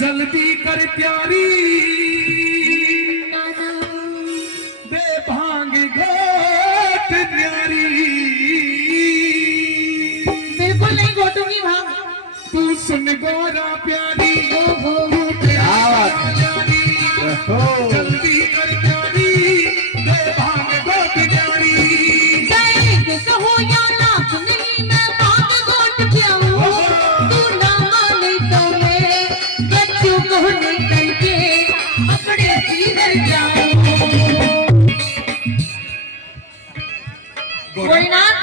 जल्दी कर प्यारी बेभांग घोट न्यारी। बिल्कुल नहीं घोटूंगी भांग। तू सुन गोरा प्यारी जल्दी कर प्यारी बेभांग घोट न्यारी। कहो या ना नहीं मैं भांग घोट पियाऊं। तू ना माने तो मैं बच्चों को निकल के अपने पीर जाऊं। भोलेनाथ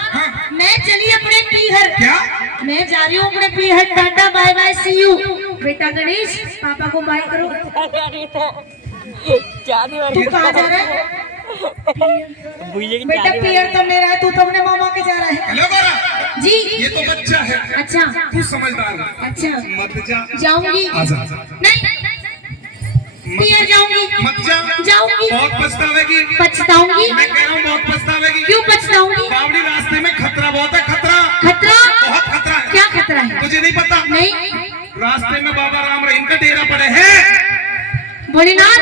मैं चली अपने पीहर। क्या मैं जा रही हूँ अपने पीहर। Tata bye bye see you. बेटा गणेश पापा को बाय करो। तू कहाँ जा रहा है? बेटा पीहर तो मेरा है, तू तो अपने मामा के जा रहा है। हेलो गोरा जी ये तो बच्चा है। अच्छा तू समझदार है। अच्छा मत जा। जाऊंगी आजा। नहीं पीहर जाऊंगी। मत जा। जाऊंगी। बहुत पछतावेगी। पछताऊंगी। मैं कह रहा हूँ बहुत पछतावेगी। क्यों पछताऊंगी? बावड़ी रास्ते में खतरा बहुत है। खतरा खतरा? बहुत खतरा है। क्या खतरा है? तुझे नहीं पता? नहीं। रास्ते में बाबा राम रहीम का डेरा पड़े हैं। भोलेनाथ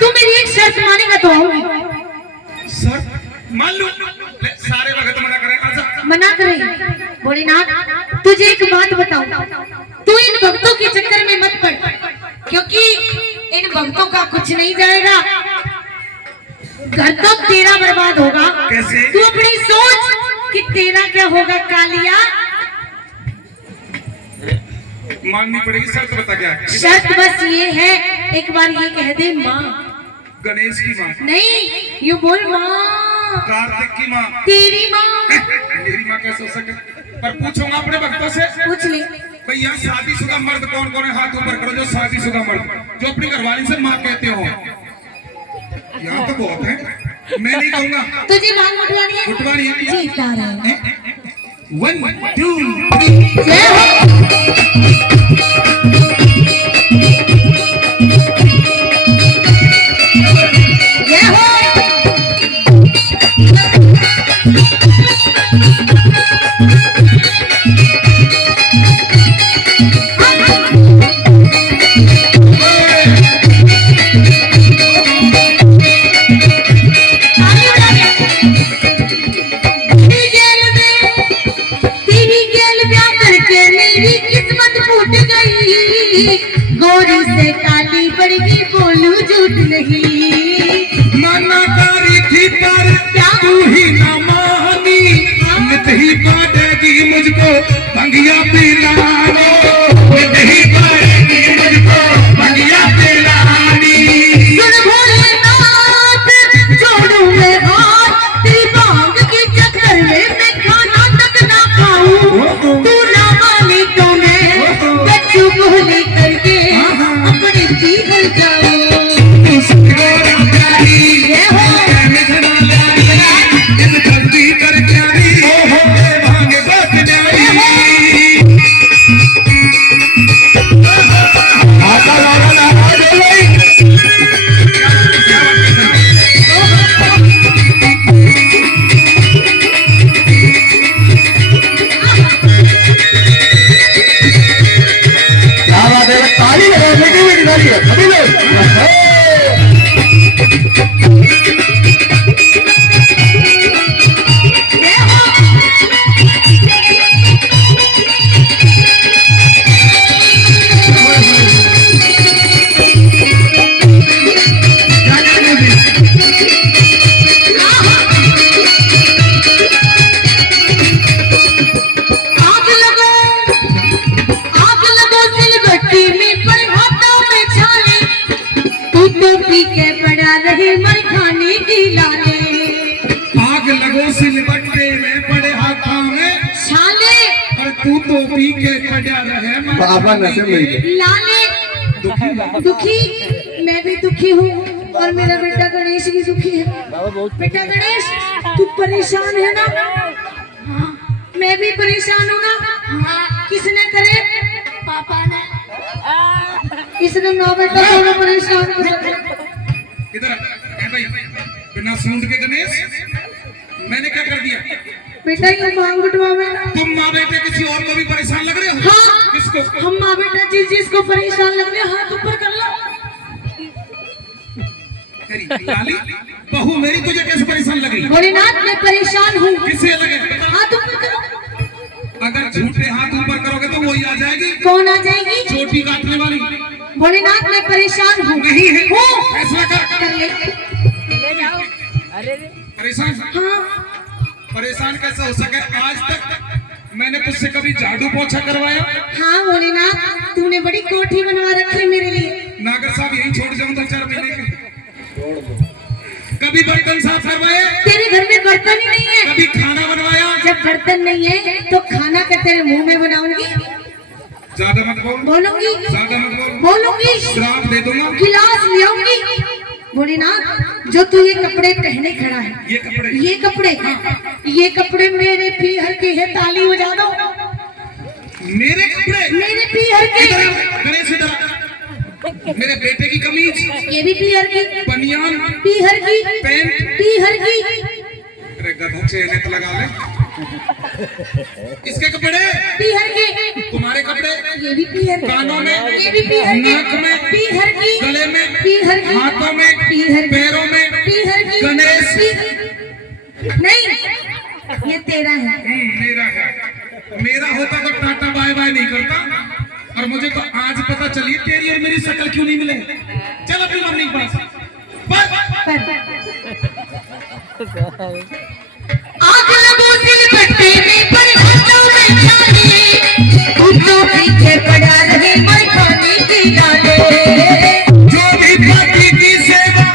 तू मेरी एक शर्त मानेगा तो आऊंगी। सर मान लो सारे वक्त मना करें। आजा। मना करे। भोलेनाथ तुझे एक बात बताऊं, तू इन भक्तों के चक्कर में मत पड़, क्योंकि इन भक्तों का कुछ नहीं जाएगा। घर तो तेरा बर्बाद होगा। कैसे? तू अपनी सोच कि तेरा क्या होगा कालिया। माननी पड़ेगी। शर्त बता क्या है? शर्त बस ये है, एक बार ये कह दे माँ। गणेश की माँ नहीं यू बोल माँ। कार्तिक की माँ तेरी माँ। मेरी माँ कैसे हो सके? पर पूछूंगा अपने भक्तों से। पूछ ले। भैया शादीशुदा मर्द कौन कौन है? हाथ ऊपर करो जो शादीशुदा मर्द जो अपनी घरवाली से माँ कहते हो। यहाँ तो बहुत है। मैं नहीं कहूँगा। तुझे मांग उठवानी है? उठवानी है। जी तारा है। 1 2 3 जय हो। जय हो। गोरी से काली पड़ गई बोलू झूठ नहीं। मना करी थी पर क्या? तू ही ना मानी। नित ही बांटेगी मुझको भंगिया पिलानी। नित ही बांटेगी मुझको भंगिया पिलानी। सुन भोलेनाथ जोड़ू में हाथ, तेरी भांग के चक्कर में मैं खाना तक ना खाऊं। तू ना माने तो मैं बच्चों को लेकर के अपने पीहर जाऊं। जय हो। जल्दी कर प्यारी भांग घोट न्यारी। सिलबट्टे में पड़े हाथों में छाले। और तू तो पी के पड़ा रहे बाबा नशे में लाले। दुखी मैं भी दुखी हूँ और मेरा बेटा गणेश भी दुखी है। बेटा गणेश तू परेशान है ना? हाँ मैं भी परेशान हूँ ना। हाँ किसने करे? पापा ने। इसने ना बेटा दोनों परेशान कर दिया। इधर भाई बिना सूंड के गणेश मैंने क्या कर दिया? बेटा ये मांग उठवा में तुम माँ बेटे किसी और को भी परेशान लग रहे हो? हाँ। किस किसको? हम माँ बेटा जिसको परेशान लग रहे हाथ ऊपर कर लो। तेरी लाली बहू मेरी तुझे कैसे परेशान लग रही? भोलेनाथ मैं परेशान हूँ। किससे लगे? हाथ ऊपर करो। अगर झूठे हाथ ऊपर करोगे तो वही आ जाएगी। कौन आ जाएगी? चोटी काटने वाली। भोलेनाथ मैं परेशान हूँ। नहीं है। हो फैसला कर ले। परेशान? हाँ परेशान कैसे हो सके? आज तक मैंने तुझसे कभी झाड़ू पोछा करवाया? हाँ भोलेनाथ तूने बड़ी कोठी बनवा रखी मेरे लिए। नागर साहब यही छोड़ जाऊं 2-4 महीने के। कभी बर्तन साफ करवाए? तेरे घर में बर्तन ही नहीं है। कभी खाना बनवाया? जब बर्तन नहीं है तो खाना का तेरे मुंह में बनाऊंगी। ज्यादा मत बोल। बोलूंगी। ज्यादा मत बोल। बोलूंगी। श्राप दे दूंगा। गिलास ले आऊंगी। भोलेनाथ जो तू ये कपड़े पहने खड़ा है, ये कपड़े मेरे पीहर के है, ताली बजा दो। मेरे कपड़े? मेरे पीहर के। गणेश इधर। मेरे बेटे की कमीज, ये भी पीहर की। बनियान पीहर की। पैंट पीहर की। अरे गधों से इन्हें तो लगा ले। इसके कपड़े पीहर के। तुम्हारे कपड़े ये भी पीहर के। कानों में, ये भी पीहर के। नाक में, पीहर की। गले में, पीहर की। हाथों में, पीहर की। पैरों में, पीहर की। गणेश। नहीं ये तेरा है। मेरा है। मेरा होता तो टाटा बाय बाय नहीं करता। और मुझे तो आज पता चली तेरी और मेरी शक्ल क्यों नहीं मिले। चल अपनी मम्मी के पास। आग लगो दिल भट्टे में पर हाथों में छाले, उठो पीछे पड़ा रहे मैं खाने की डाले। जो भी पति की सेवा,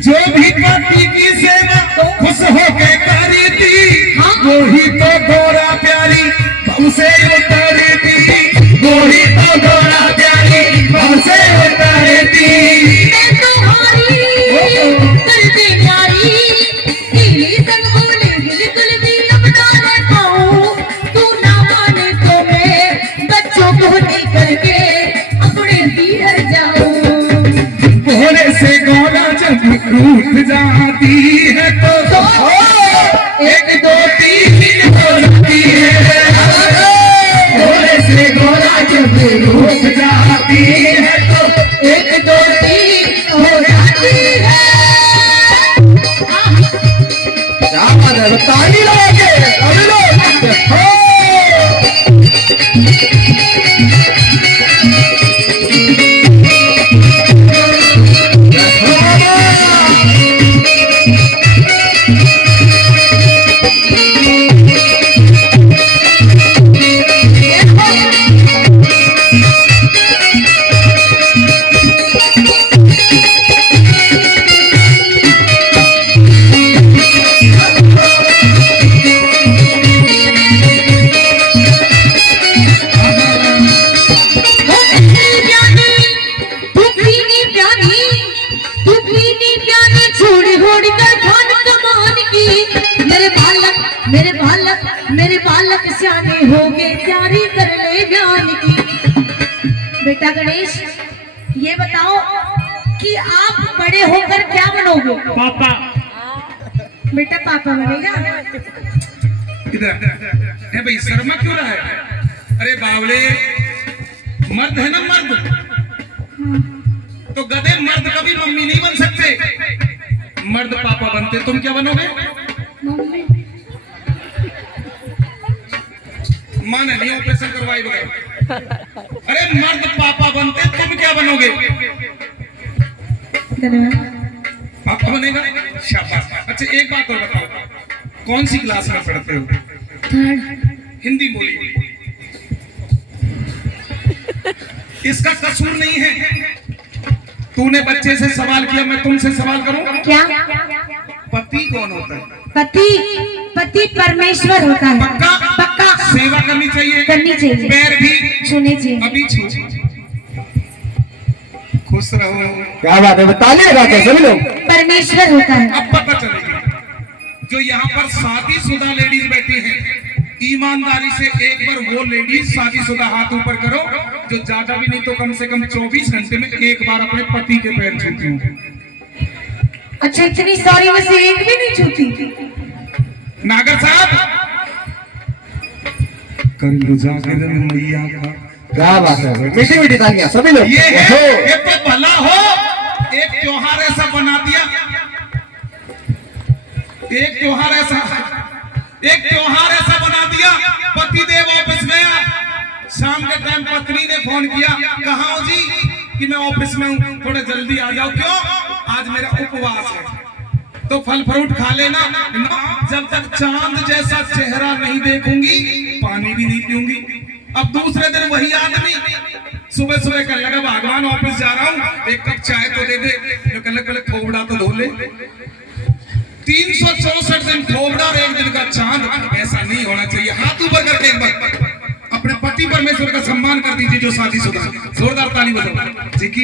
जो भी पति की सेवा खुश होके करी थी, वो ही तो गोरा प्यारी हमसे उतारी थी। वो ही तो गोरा प्यारी हमसे उतारी थी। मैं तुम्हारी दिल की प्यारी, नीली संग बोले बिल्कुल भी अब ना रह पाऊं। तू ना माने तो मैं बच्चों को लेकर के अपने पीहर जाऊं। भोले से गोरा जब रूठ जाती है तो 1 2 3 हो जाती है। भोले से गोरा जब रूठ जाती है तो 1 2 3 हो जाती है। क्या बात है? ताली लगा के अभी लोग हो। मेरे बालक सियाने हो गए, तैयारी कर ले ज्ञान की। बेटा गणेश ये बताओ कि आप बड़े होकर क्या बनोगे? पापा। बेटा पापा बनेगा। इधर है भाई, शर्मा क्यों रहा है? अरे बावले, मर्द है ना मर्द, तो गधे मर्द कभी मम्मी नहीं बन सकते। मर्द पापा बनते। तुम क्या बनोगे? मम्मी। मां ने नहीं ऑपरेशन करवाई बगैर। अरे मर्द पापा बनते, तुम क्या बनोगे? पापा बनेगा। शाबाश। अच्छा एक बात और बताओ, कौन सी क्लास में पढ़ते हो? थर्ड। हिंदी बोलिए। इसका कसूर नहीं है। तूने बच्चे से सवाल किया, मैं तुमसे सवाल करूं? क्या? पति कौन होता है? पति परमेश्वर होता है। पक्का? पक्का। सेवा करनी चाहिए। करनी चाहिए। पैर भी छूने चाहिए। अभी छू। खुश रहो। क्या बात है? ताली लगा के सभी लोग। परमेश्वर होता है। अब पता चलेगी। जो यहाँ पर शादीशुदा लेडीज बैठी हैं, ईमानदारी से एक बार वो लेडीज शादीशुदा हाथ ऊपर करो जो ज्यादा भी नहीं तो कम से कम 24 घंटे में एक बार अपने पति के पैर छूती हूँ। अच्छा इतनी सारी में से एक भी नहीं छूती? नागर साहब कर लो जागरण मैया का। क्या बात है, मीठी मीठी तालियां सभी लोग। ये तो भला हो, एक त्योहार ऐसा बना दिया, एक त्योहार ऐसा बना दिया। पतिदेव ऑफिस गया, शाम के टाइम पत्नी ने फोन किया, कहाँ हो जी? कि मैं ऑफिस में हूँ, थोड़ा जल्दी आ जाओ। क्यों? आज मेरा उपवास है, तो फल फ्रूट खा लेना। जब तक चांद जैसा चेहरा नहीं देखूंगी पानी भी नहीं पीऊंगी। अब दूसरे दिन वही आदमी सुबह सुबह कहने लगा, भगवान ऑफिस जा रहा हूँ, एक कप चाय तो दे दे। जो कहने पहले थोबड़ा तो धो ले। 364 दिन थोबड़ा और एक दिन का चांद, ऐसा नहीं होना चाहिए। हाथ ऊपर करके एक बार अपने पति परमेश्वर का सम्मान कर दीजिए जो शादीशुदा। जोरदार ताली बजाओ जी की।